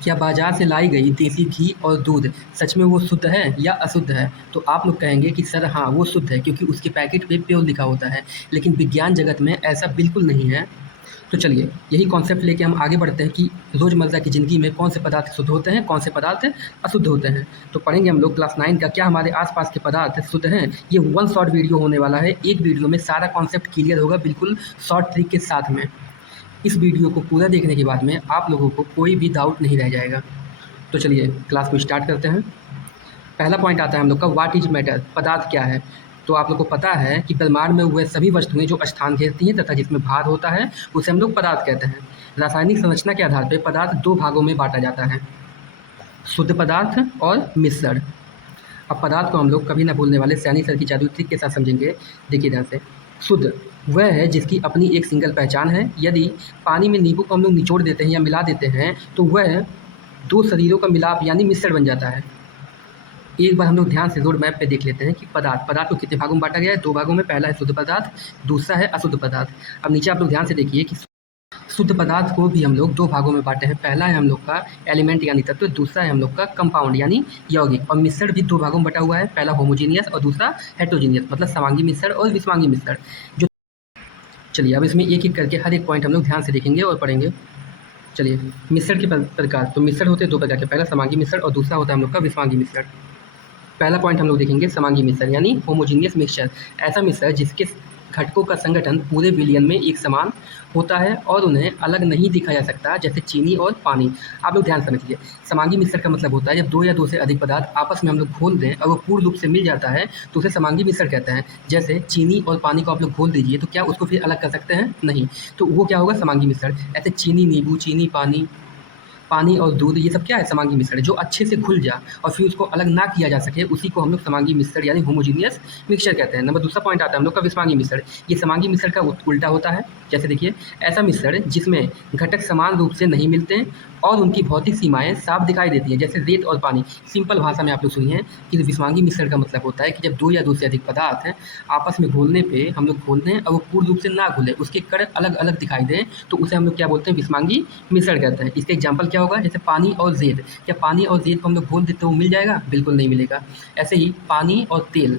क्या बाजार से लाई गई देसी घी और दूध सच में वो शुद्ध है या अशुद्ध है? तो आप लोग कहेंगे कि सर हाँ, वो शुद्ध है क्योंकि उसके पैकेट पे प्योर लिखा होता है। लेकिन विज्ञान जगत में ऐसा बिल्कुल नहीं है। तो चलिए, यही कॉन्सेप्ट लेके हम आगे बढ़ते हैं कि रोज़मर्रा की ज़िंदगी में कौन से पदार्थ शुद्ध होते हैं, कौन से पदार्थ अशुद्ध होते हैं। तो पढ़ेंगे हम लोग क्लास 9 का, क्या हमारे आस-पास के पदार्थ शुद्ध हैं? ये वन शॉट वीडियो होने वाला है। एक वीडियो में सारा कॉन्सेप्ट क्लियर होगा, बिल्कुल शॉर्ट ट्रिक के साथ में। इस वीडियो को पूरा देखने के बाद में आप लोगों को कोई भी डाउट नहीं रह जाएगा। तो चलिए क्लास को स्टार्ट करते हैं। पहला पॉइंट आता है हम लोग का, व्हाट इज मैटर, पदार्थ क्या है। तो आप लोग को पता है कि ब्रह्मांड में वह सभी वस्तुएं जो स्थान घेरती हैं तथा जिसमें भार होता है उसे हम लोग पदार्थ कहते हैं। रासायनिक संरचना के आधार पर पदार्थ दो भागों में बांटा जाता है, शुद्ध पदार्थ और मिश्रण। अब पदार्थ को हम लोग कभी ना भूलने वाले सैनी सर की जादू ट्रिक के साथ समझेंगे। देखिए ध्यान से, शुद्ध वह है जिसकी अपनी एक सिंगल पहचान है। यदि पानी में नींबू को हम लोग निचोड़ देते हैं या मिला देते हैं तो वह दो शरीरों का मिलाप यानी मिश्रण बन जाता है। एक बार हम लोग ध्यान से रोड मैप पे देख लेते हैं कि पदार्थ को कितने भागों में बांटा गया है। दो भागों में, पहला है शुद्ध पदार्थ, दूसरा है अशुद्ध पदार्थ। अब नीचे आप लोग ध्यान से देखिए कि शुद्ध पदार्थ को भी हम लोग दो भागों में बांटे हैं। पहला है हम लोग का एलिमेंट यानी तत्व, दूसरा है हम लोग का कंपाउंड यानी यौगिक। और मिश्रण भी दो भागों में बटा हुआ है, पहला होमोजीनियस और दूसरा हेटेरोजीनियस, मतलब समांगी मिश्रण और विषमांगी मिश्रण। जो चलिए अब इसमें एक एक करके हर एक पॉइंट हम लोग ध्यान से देखेंगे और पढ़ेंगे। चलिए, मिश्रण के प्रकार, तो मिश्रण होते हैं दो प्रकार के, पहला समांगी मिश्रण और दूसरा होता है हम लोग का विषमांगी मिश्रण। पहला पॉइंट हम लोग देखेंगे समांगी मिश्रण यानी होमोजीनियस मिक्सचर। ऐसा मिश्रण जिसके घटकों का संगठन पूरे विलयन में एक समान होता है और उन्हें अलग नहीं दिखा जा सकता, जैसे चीनी और पानी। आप लोग ध्यान समझिए, समांगी मिश्रण का मतलब होता है जब दो या दो से अधिक पदार्थ आपस में हम लोग घोल दें और वो पूर्ण रूप से मिल जाता है तो उसे समांगी मिश्रण कहते हैं। जैसे चीनी और पानी को आप लोग घोल दीजिए तो क्या उसको फिर अलग कर सकते हैं? नहीं। तो वो क्या होगा? समांगी मिश्रण। ऐसे चीनी नींबू, चीनी पानी, पानी और दूध, ये सब क्या है? समांगी मिश्रण। जो अच्छे से घुल जा और फिर उसको अलग ना किया जा सके, उसी को हम लोग समांगी मिश्रण यानी होमोजीनियस मिक्सचर कहते हैं। नंबर दूसरा पॉइंट आता है हम लोग का विषमांगी मिश्रण। ये समांगी मिश्रण का उल्टा होता है। जैसे देखिए, ऐसा मिश्रण जिसमें घटक समान रूप से नहीं मिलते हैं और उनकी भौतिक सीमाएं साफ दिखाई देती हैं, जैसे रेत और पानी। सिंपल भाषा में आप लोग सुनिए कि विषमांगी मिश्रण का मतलब होता है कि जब दो या दो से अधिक पदार्थ हैं आपस में घोलने पे हम लोग घोलते हैं और वो पूर्ण रूप से ना घुले, उसके कण अलग अलग दिखाई दें, तो उसे हम लोग क्या बोलते हैं? विषमांगी मिश्रण कहते हैं। इसका एग्जाम्पल क्या होगा? जैसे पानी और रेत। क्या पानी और रेत को हम लोग घोल देते हो मिल जाएगा? बिल्कुल नहीं मिलेगा। ऐसे ही पानी और तेल,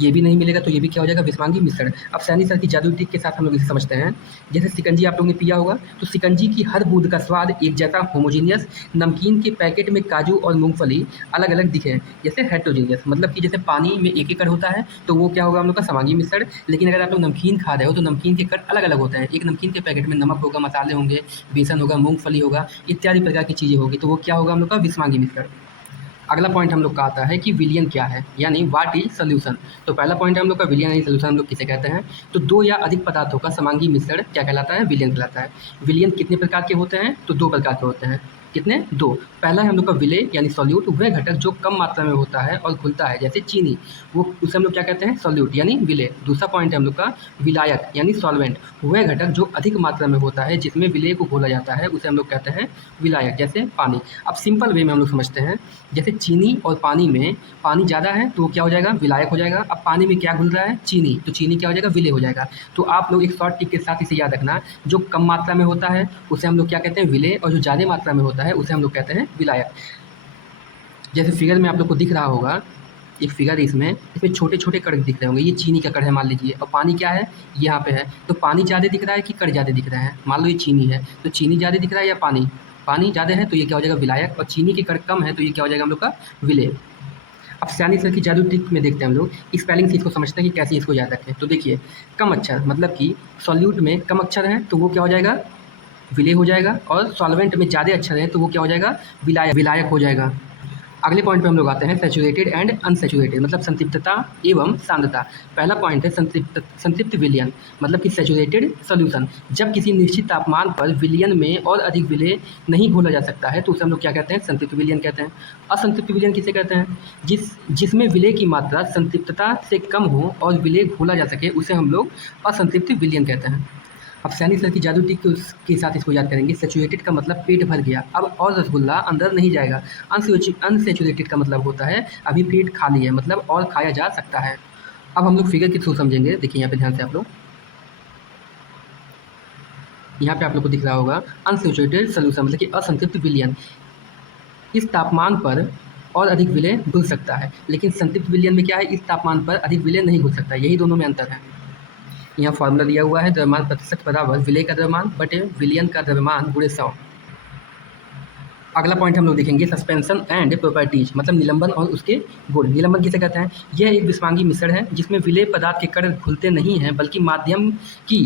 ये भी नहीं मिलेगा, तो ये भी क्या हो जाएगा? विषमांगी मिश्रण। अब सैनी सर की जादुई ट्रिक के साथ हम लोग इसे समझते हैं। जैसे शिकंजी आप लोगों ने पिया होगा, तो शिकंजी की हर बूंद का स्वाद एक जैसा होमोजीनियस, नमकीन के पैकेट में काजू और मूंगफली अलग अलग दिखे जैसे हेटेरोजीनियस। मतलब कि जैसे पानी में एक एक कण होता है तो वो क्या होगा? हम लोग का समांगी मिश्रण। लेकिन अगर आप लोग नमकीन खा रहे हो तो नमकीन के कण अलग अलग होते हैं। एक नमकीन के पैकेट में नमक होगा, मसाले होंगे, बेसन होगा, मूंगफली होगा, इत्यादि प्रकार की चीज़ें होगी, तो वो क्या होगा? हम लोग का विषमांगी मिश्रण। अगला पॉइंट हम लोग का आता है कि विलयन क्या है, यानी व्हाट इज सोल्यूशन। तो पहला पॉइंट है हम लोग का विलयन यानी सोल्यूशन हम लोग किसे कहते हैं? तो दो या अधिक पदार्थों का समांगी मिश्रण क्या कहलाता है? विलयन कहलाता है। विलयन कितने प्रकार के होते हैं? तो दो प्रकार के होते हैं। कितने? दो। पहला है हम लोग का विलेय यानी सॉल्यूट, वह घटक जो कम मात्रा में होता है और घुलता है, जैसे चीनी, वो उसे हम लोग क्या कहते हैं? सॉल्यूट यानी विलेय। दूसरा पॉइंट है हम लोग का विलायक यानी सॉल्वेंट, वह घटक जो अधिक मात्रा में होता है जिसमें विलेय को घोला जाता है, उसे हम लोग कहते हैं विलायक, जैसे पानी। अब सिंपल वे में हम लोग समझते हैं, जैसे चीनी और पानी में पानी ज़्यादा है तो वो क्या हो जाएगा? विलायक हो जाएगा। अब पानी में क्या घुल रहा है? चीनी, तो चीनी क्या हो जाएगा? विलेय हो जाएगा। तो आप लोग एक शॉर्ट ट्रिक के साथ इसे याद रखना, जो कम मात्रा में होता है उसे हम लोग क्या कहते हैं? विलेय, और जो ज़्यादा मात्रा में होता है उसे हम लोग कहते हैं विलायक। जैसे फिगर में आप लोग को दिख रहा होगा, एक फिगर है इसमें छोटे छोटे कण दिख रहे होंगे, ये चीनी का कण है मान लीजिए, और पानी क्या है? यहाँ पे है। तो पानी ज़्यादा दिख रहा है कि कण ज़्यादा दिख रहा है? मान लो ये चीनी है, तो चीनी ज़्यादा दिख रहा है या पानी? पानी ज़्यादा है तो ये क्या हो जाएगा? विलायक। और चीनी के कण कम है तो ये क्या हो जाएगा? हम लोग का विलेय। अब सैनी सर की जादू ट्रिक में देखते हैं हम लोग, स्पेलिंग से इसको समझते हैं कि कैसे इसको याद रखें। तो देखिए, कम अक्षर मतलब कि सॉल्यूट में कम अक्षर हैं तो वो क्या हो जाएगा? विलेय हो जाएगा, और सॉल्वेंट में ज़्यादा अक्षर हैं तो वो क्या हो जाएगा? विलायक हो जाएगा। अगले पॉइंट पे हम लोग आते हैं, सैचुरेटेड एंड अनसैचुरेटेड, मतलब संतृप्तता एवं सांद्रता। पहला पॉइंट है संतृप्त विलयन, मतलब कि सैचुरेटेड सॉल्यूशन। जब किसी निश्चित तापमान पर विलयन में और अधिक विलेय नहीं घोला जा सकता है तो उसे हम लोग क्या कहते हैं? संतृप्त विलयन कहते हैं। असंतृप्त विलयन किसे कहते हैं? जिसमें विलेय की मात्रा संतृप्तता से कम हो और विलेय घोला जा सके, उसे हम लोग असंतृप्त विलयन कहते हैं। अब सैनी सर की जादू ट्रिक के साथ इसको याद करेंगे। सैचुरेटेड का मतलब पेट भर गया, अब और रसगुल्ला अंदर नहीं जाएगा। अनसैचुरेटेड का मतलब होता है अभी पेट खाली है, मतलब और खाया जा सकता है। अब हम लोग फिगर के थ्रू समझेंगे। देखिए यहाँ पे ध्यान से आप लोग, यहाँ पे आप लोग को दिख रहा होगा अनसैचुरेटेड सोल्यूशन, मतलब कि असंतृप्त विलयन। इस तापमान पर और अधिक विलय घुल सकता है, लेकिन संतृप्त विलयन में क्या है, इस तापमान पर अधिक विलय नहीं घुल सकता। यही दोनों में अंतर है। यहाँ फॉर्मूला दिया हुआ है, द्रव्यमान प्रतिशत बराबर विलय का द्रव्यमान बटे विलयन का द्रव्यमान गुणे 100। अगला पॉइंट हम लोग देखेंगे सस्पेंशन एंड प्रॉपर्टीज, मतलब निलंबन और उसके गुण। निलंबन किसे कहते हैं? यह एक विस्मांगी मिश्रण है जिसमें विलेय पदार्थ के कण घुलते नहीं हैं, बल्कि माध्यम की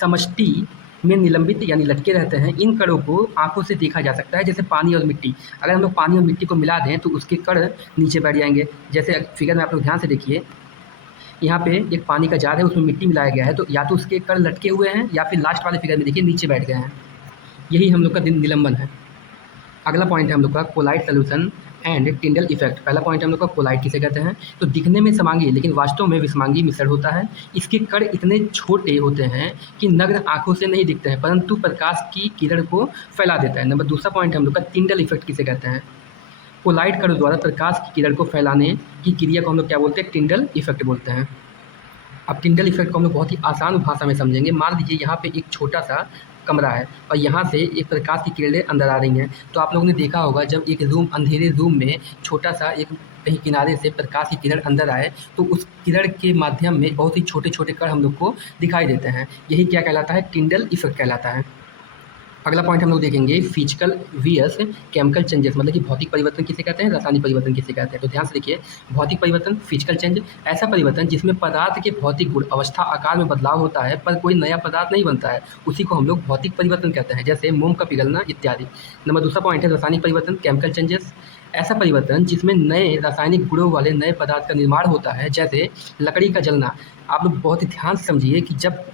समष्टि में निलंबित यानी लटके रहते हैं। इन कणों को आंखों से देखा जा सकता है, जैसे पानी और मिट्टी। अगर हम लोग पानी और मिट्टी को मिला दें तो उसके कण नीचे बैठ जाएंगे। जैसे फिगर में आप लोग ध्यान से देखिए, यहाँ पे एक पानी का जार है, उसमें मिट्टी मिलाया गया है, तो या तो उसके कण लटके हुए हैं या फिर लास्ट वाले फिगर में देखिए नीचे बैठ गए हैं। यही हम लोग का निलंबन है। अगला पॉइंट है हम लोग का colloid solution and Tyndall effect. पहला पॉइंट हम लोग का कोलाइड किसे कहते हैं? तो दिखने में समांगी लेकिन वास्तव में विषमांगी मिश्रण होता है। इसके कण इतने छोटे होते हैं कि नग्न आंखों से नहीं दिखते हैं, परंतु प्रकाश की किरण को फैला देता है। नंबर दूसरा पॉइंट हम लोग का टिंडल इफेक्ट किसे कहते हैं? कोलाइड कणों द्वारा प्रकाश की किरण को फैलाने की क्रिया को हम लोग क्या बोलते हैं? टिंडल इफेक्ट बोलते हैं। अब टिंडल इफेक्ट को हम लोग बहुत ही आसान भाषा में समझेंगे। मान लीजिए यहाँ पे एक छोटा सा कमरा है और यहाँ से एक प्रकाश की किरणें अंदर आ रही हैं। तो आप लोगों ने देखा होगा जब एक अंधेरे रूम में छोटा सा एक कहीं किनारे से प्रकाश की किरण अंदर आए तो उस किरण के माध्यम में बहुत ही छोटे छोटे कण हम लोग को दिखाई देते हैं। यही क्या कहलाता है? टिंडल इफेक्ट कहलाता है। अगला पॉइंट हम लोग देखेंगे फिजिकल वीएस केमिकल चेंजेस, मतलब कि भौतिक परिवर्तन किसे कहते हैं, रासायनिक परिवर्तन किसे कहते हैं। तो ध्यान से देखिए, भौतिक परिवर्तन फिजिकल चेंज, ऐसा परिवर्तन जिसमें पदार्थ के भौतिक गुण अवस्था आकार में बदलाव होता है पर कोई नया पदार्थ नहीं बनता है, उसी को हम लोग भौतिक परिवर्तन कहते हैं, जैसे मोम का पिघलना इत्यादि। नंबर दूसरा पॉइंट है रासायनिक परिवर्तन केमिकल चेंजेस, ऐसा परिवर्तन जिसमें नए रासायनिक गुणों वाले नए पदार्थ का निर्माण होता है, जैसे लकड़ी का जलना। आप लोग बहुत ही ध्यान से समझिए कि जब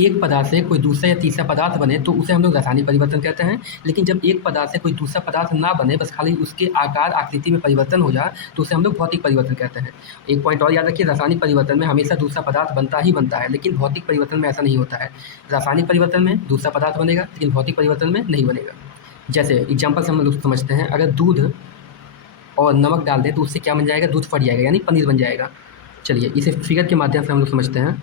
एक पदार्थ से कोई दूसरा या तीसरा पदार्थ बने तो उसे हम लोग रासायनिक परिवर्तन कहते हैं, लेकिन जब एक पदार्थ से कोई दूसरा पदार्थ ना बने, बस खाली उसके आकार आकृति में परिवर्तन हो जाए, तो उसे हम लोग भौतिक परिवर्तन कहते हैं। एक पॉइंट और याद रखिए, रासायनिक परिवर्तन में हमेशा दूसरा पदार्थ बनता ही बनता है, लेकिन भौतिक परिवर्तन में ऐसा नहीं होता है। रासायनिक परिवर्तन में दूसरा पदार्थ बनेगा लेकिन भौतिक परिवर्तन में नहीं बनेगा। जैसे एग्जाम्पल से हम लोग समझते हैं, अगर दूध और नमक डाल दें तो उससे क्या बन जाएगा? दूध फट जाएगा यानी पनीर बन जाएगा। चलिए इसे फिगर के माध्यम से हम लोग समझते हैं।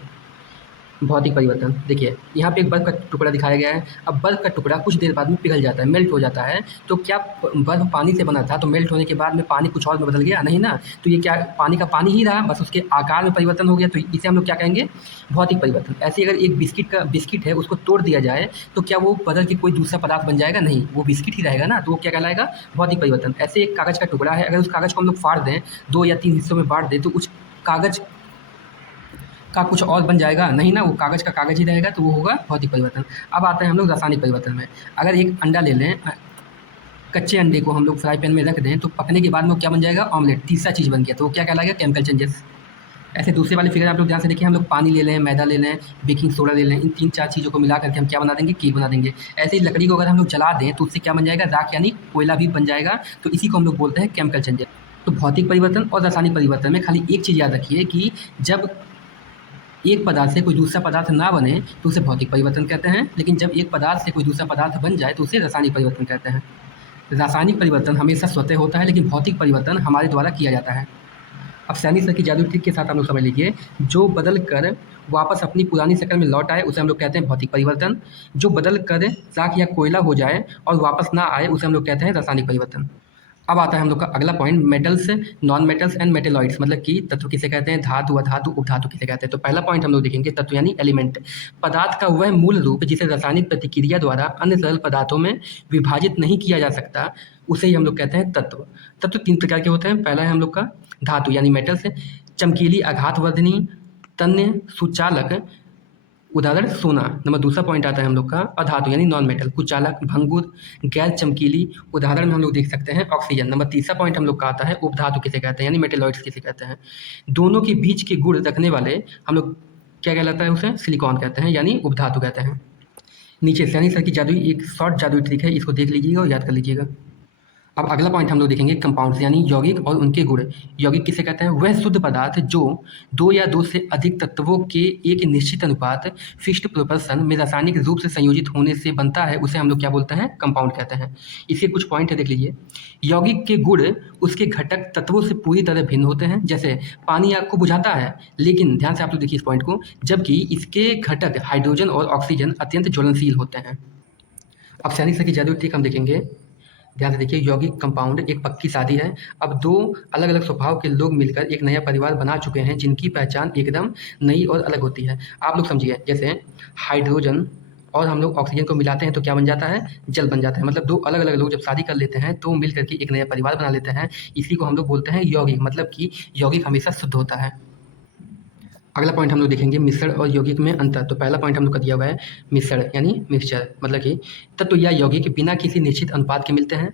भौतिक परिवर्तन देखिए, यहाँ पे एक बर्फ़ का टुकड़ा दिखाया गया है। अब बर्फ़ का टुकड़ा कुछ देर बाद में पिघल जाता है, मेल्ट हो जाता है। तो क्या बर्फ़ पानी से बना था, तो मेल्ट होने के बाद में पानी कुछ और में बदल गया? नहीं ना। तो ये क्या पानी का पानी ही रहा, बस उसके आकार में परिवर्तन हो गया। तो इसे हम लोग क्या कहेंगे? भौतिक परिवर्तन। ऐसे अगर एक बिस्किट है, उसको तोड़ दिया जाए तो क्या वो बदल के कोई दूसरा पदार्थ बन जाएगा? नहीं, वो बिस्किट ही रहेगा ना। तो वो क्या कहलाएगा? भौतिक परिवर्तन। ऐसे एक कागज़ का टुकड़ा है, अगर उस कागज़ को हम लोग फाड़ दें, 2 या 3 हिस्सों में बाँट दें, तो उस कागज़ का कुछ और बन जाएगा? नहीं ना, वो कागज़ का कागज़ ही रहेगा। तो वो होगा भौतिक परिवर्तन। अब आते हैं हम लोग रासायनिक परिवर्तन में। अगर एक अंडा ले लें, कच्चे अंडे को हम लोग फ्राई पैन में रख दें तो पकने के बाद में वो क्या बन जाएगा? ऑमलेट, तीसरा चीज़ बन गया। तो वो क्या कहलाएगा? Chemical changes. ऐसे दूसरे वाले फिगर आप लोग ध्यान से देखिए, हम लोग पानी ले लें, मैदा ले लें, बेकिंग सोडा ले लें, इन 3-4 चीज़ों को मिला करके हम क्या बना देंगे? केक बना देंगे। ऐसे ही लकड़ी को अगर हम लोग जला दें तो उससे क्या बन जाएगा? राख यानी कोयला भी बन जाएगा। तो इसी को हम लोग बोलते हैं केमिकल चेंजेस। तो भौतिक परिवर्तन और रासायनिक परिवर्तन में खाली एक चीज़ याद रखिए कि जब एक पदार्थ से कोई दूसरा पदार्थ ना बने तो उसे भौतिक परिवर्तन कहते हैं, लेकिन जब एक पदार्थ से कोई दूसरा पदार्थ बन जाए तो उसे रासायनिक परिवर्तन कहते हैं। रासायनिक परिवर्तन हमेशा स्वतः होता है, लेकिन भौतिक परिवर्तन हमारे द्वारा किया जाता है। अब सैनी सर की जादू ट्रिक के साथ हम लोग समझ लीजिए, जो बदल कर वापस अपनी पुरानी शक्ल में लौट आए उसे हम लोग कहते हैं भौतिक परिवर्तन। जो बदल कर राख या कोयला हो जाए और वापस ना आए उसे हम लोग कहते हैं रासायनिक परिवर्तन। अब आता है हम लोग का अगला point, metals, non metals and metalloids, मतलब कि तत्व किसे कहते हैं, धातु, अधातु, उपधातु किसे कहते हैं। तो पहला पॉइंट हम लोग देखेंगे तत्व यानी एलिमेंट, पदार्थ का वह मूल रूप जिसे रासायनिक प्रतिक्रिया द्वारा अन्य सरल पदार्थों में विभाजित नहीं किया जा सकता, उसे ही हम लोग कहते हैं तत्व। तत्व 3 प्रकार के होते हैं। पहला है हम लोग का धातु यानी मेटल्स, चमकीली, आघातवर्धनी, तन्य, सुचालक, उदाहरण सोना। नंबर दूसरा पॉइंट आता है हम लोग का अधातु यानी नॉन मेटल, कुचालक, भंगुर, गैर चमकीली, उदाहरण में हम लोग देख सकते हैं ऑक्सीजन। नंबर तीसरा पॉइंट हम लोग का आता है उपधातु किसे कहते हैं यानी मेटेलॉइड्स किसे कहते हैं। दोनों के बीच के गुण रखने वाले हम लोग क्या कहलाता है, उसे सिलिकॉन कहते हैं यानी उपधातु कहते हैं। नीचे सैनी सर की जादुई एक शॉर्ट जादुई ट्रिक है, इसको देख लीजिएगा और याद कर लीजिएगा। अब अगला पॉइंट हम लोग देखेंगे कंपाउंड्स यानी यौगिक और उनके गुण। यौगिक किसे कहते हैं? वह शुद्ध पदार्थ जो 2 या 2 से अधिक तत्वों के एक निश्चित अनुपात फिक्स्ड प्रोपोर्शन में रासायनिक रूप से संयोजित होने से बनता है, उसे हम लोग क्या बोलते हैं? कंपाउंड कहते हैं। इसके कुछ पॉइंट है, देख लीजिए। यौगिक के गुण उसके घटक तत्वों से पूरी तरह भिन्न होते हैं। जैसे पानी आग को बुझाता है, लेकिन ध्यान से आप लोग देखिए इस पॉइंट को, जबकि इसके घटक हाइड्रोजन और ऑक्सीजन अत्यंत ज्वलनशील होते हैं। अब सैनिक सर की जादुई ट्रिक हम देखेंगे, ध्यान से देखिए, यौगिक कंपाउंड एक पक्की शादी है। अब दो अलग अलग स्वभाव के लोग मिलकर एक नया परिवार बना चुके हैं जिनकी पहचान एकदम नई और अलग होती है। आप लोग समझिए, जैसे हाइड्रोजन और हम लोग ऑक्सीजन को मिलाते हैं तो क्या बन जाता है, जल बन जाता है। मतलब दो अलग अलग लोग जब शादी कर लेते हैं तो मिल करके एक नया परिवार बना लेते हैं। इसी को हम लोग बोलते हैं यौगिक, मतलब कि यौगिक हमेशा शुद्ध होता है। अगला पॉइंट हम लोग देखेंगे मिश्रण और यौगिक में अंतर। तो पहला पॉइंट हम लोग का दिया हुआ है मिश्रण यानी मिक्सचर, मतलब कि तत्व या यौगिक बिना किसी निश्चित अनुपात के मिलते हैं।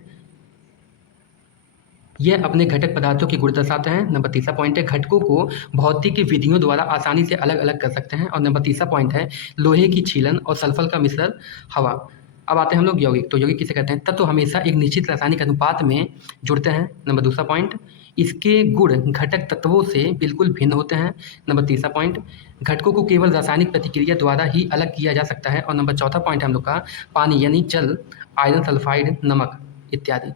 ये अपने घटक पदार्थों की गुण दर्शाते हैं। नंबर तीसरा पॉइंट है घटकों को भौतिक विधियों द्वारा आसानी से अलग अलग कर सकते हैं। और नंबर तीसरा पॉइंट है लोहे की छीलन और सल्फर का मिश्रण हवा। अब आते हैं हम लोग यौगिक। तो यौगिक किसे कहते हैं, तत्व हमेशा एक निश्चित रासायनिक अनुपात में जुड़ते हैं। नंबर दूसरा पॉइंट, इसके गुण घटक तत्वों से बिल्कुल भिन्न होते हैं। नंबर तीसरा पॉइंट, घटकों को केवल रासायनिक प्रतिक्रिया द्वारा ही अलग किया जा सकता है। और नंबर चौथा पॉइंट हम लोग का पानी यानी जल, आयरन सल्फाइड, नमक इत्यादि।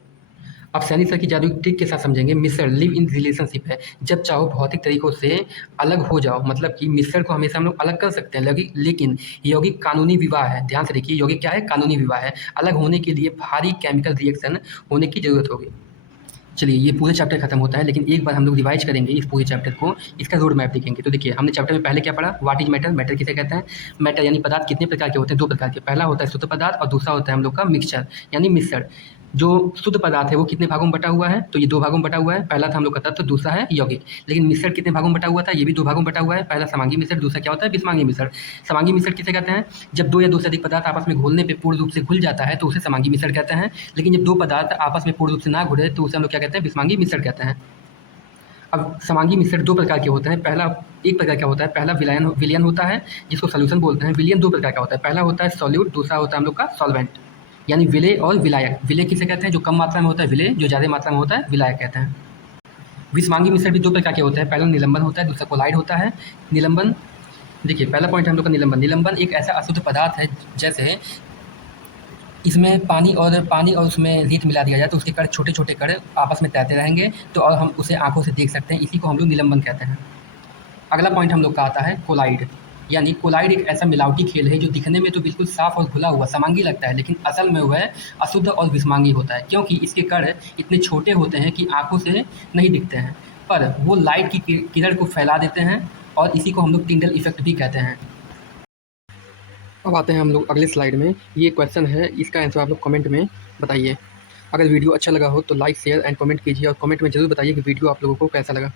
अब सैनी सर की जादुई ट्रिक के साथ समझेंगे। मिश्रण लिव इन रिलेशनशिप है, जब चाहो भौतिक तरीकों से अलग हो जाओ। मतलब कि मिश्रण को हमेशा हम लोग अलग कर सकते हैं, लेकिन यौगिक कानूनी विवाह है। ध्यान से देखिए, यौगिक क्या है, कानूनी विवाह है। अलग होने के लिए भारी केमिकल रिएक्शन होने की जरूरत होगी। चलिए, ये पूरे चैप्टर खत्म होता है, लेकिन एक बार हम लोग रिवाइज करेंगे इस पूरे चैप्टर को, इसका रोड मैप देखेंगे। तो देखिए, हमने चैप्टर में पहले क्या पढ़ा, व्हाट इज मैटर। मैटर किसे कहते हैं, मैटर यानी पदार्थ कितने प्रकार के होते हैं, दो प्रकार के। पहला होता है शुद्ध पदार्थ और दूसरा होता है हम लोग का मिक्सचर यानी मिश्रण। जो शुद्ध पदार्थ है वो कितने भागों में बटा हुआ है, तो ये दो भागों में बटा हुआ है। पहला था हम लोग का तत्व, दूसरा है यौगिक। लेकिन मिश्रण कितने भागों में बटा हुआ था, ये भी दो भागों में बटा हुआ है। पहला समांगी मिश्रण, दूसरा क्या होता है, विषमांगी मिश्रण। समांगी मिश्रण किसे कहते हैं, जब दो या दो से अधिक पदार्थ आपस में घुलने पे पूर्ण रूप से घुल जाता है तो उसे समांगी मिश्रण कहते हैं। लेकिन जब दो पदार्थ आपस में पूर्ण रूप से ना घुले तो उसे हम लोग क्या कहते हैं, विषमांगी मिश्रण कहते हैं। अब समांगी मिश्रण दो प्रकार के होते हैं। पहला, एक प्रकार क्या होता है, पहला विलयन होता है जिसको सॉल्यूशन बोलते हैं। विलयन दो प्रकार का होता है, पहला होता है सॉल्यूट, दूसरा होता है हम लोग का सॉल्वेंट यानी विलेय और विलायक। विलेय किसे कहते हैं, जो कम मात्रा में होता है विलेय, जो ज़्यादा मात्रा में होता है विलायक कहते हैं। विषमांगी मिश्रण भी दो प्रकार के होते हैं, पहला निलंबन होता है, दूसरा कोलाइड होता है। निलंबन, देखिए पहला पॉइंट हम लोग का निलंबन। निलंबन एक ऐसा अशुद्ध पदार्थ है, जैसे इसमें पानी और उसमें रेत मिला दिया जाए तो उसके कण, छोटे छोटे कण आपस में तैरते रहेंगे, तो और हम उसे आंखों से देख सकते हैं। इसी को हम लोग निलंबन कहते हैं। अगला पॉइंट हम लोग का आता है कोलाइड। यानी कोलाइड एक ऐसा मिलावटी खेल है जो दिखने में तो बिल्कुल साफ और घुला हुआ समांगी लगता है, लेकिन असल में वह अशुद्ध और विषमांगी होता है, क्योंकि इसके कण इतने छोटे होते हैं कि आंखों से नहीं दिखते हैं, पर वो लाइट की किरण को फैला देते हैं, और इसी को हम लोग टिंडल इफेक्ट भी कहते हैं। अब आते हैं हम लोग अगले स्लाइड में। ये क्वेश्चन है, इसका आंसर आप लोग कमेंट में बताइए। अगर वीडियो अच्छा लगा हो तो लाइक शेयर एंड कमेंट कीजिए, और कमेंट में ज़रूर बताइए कि वीडियो आप लोगों को कैसा लगा।